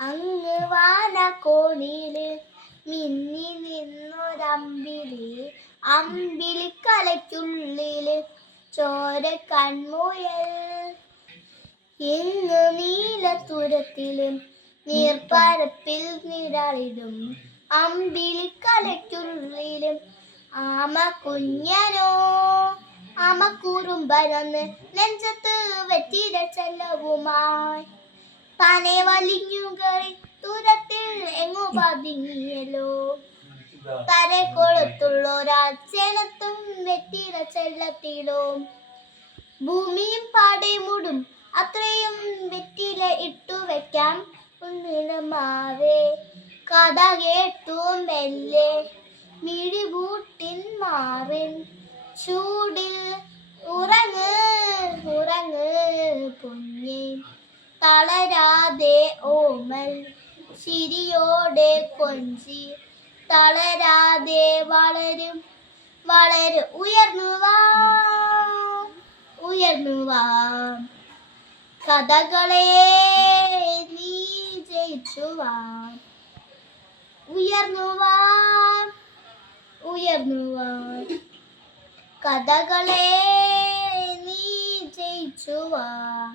അങ്ങ് വാനക്കോണില് മിന്നി നിന്നൊരമ്പിളി, അമ്പിളിക്കലയ്ക്കുള്ളില് ചോര കൺമുയൽ. ഇന്ന് നീലത്തുരത്തിലും നീർപ്പരപ്പിൽ നിഴലിടും അമ്പിളിക്കലയ്ക്കുള്ളിലും ആമ കുഞ്ഞനോ. ആമ കുറുമ്പനെന്ന് നെഞ്ചത്ത് വെറ്റില ചെല്ലവുമായി താനെ വലിഞ്ഞു കയറി ദൂരത്തിൽ എങ്ങോ പതുങ്ങിയല്ലോ. തരക്കൊളുത്തുള്ളൊരാൾ ചേനത്തും വെറ്റില ചെല്ലത്തിലും ഭൂമിയും പാടെ മൂടും അത്രയും വെറ്റില ഇട്ടു വെക്കാം മാവേ. കഥ കേട്ടു മെല്ലെ മിഴിപൂട്ടിൻ മാറിൻ ചൂടിൽ ഉറങ്ങ് ഉറങ്ങ് പൊന്നേ. തളരാതെ ഓമൽ ചിരിയോടെ കൊഞ്ചി തളരാതെ വളരും വളരും ഉയർന്നു വാ ഉയർന്നു വാ. കഥകളെ നീ ജയിച്ചു വാ. ഉയർന്നു വാ ഉയർന്നു വാ. കഥകളെ നീ ജയിച്ചു വാ.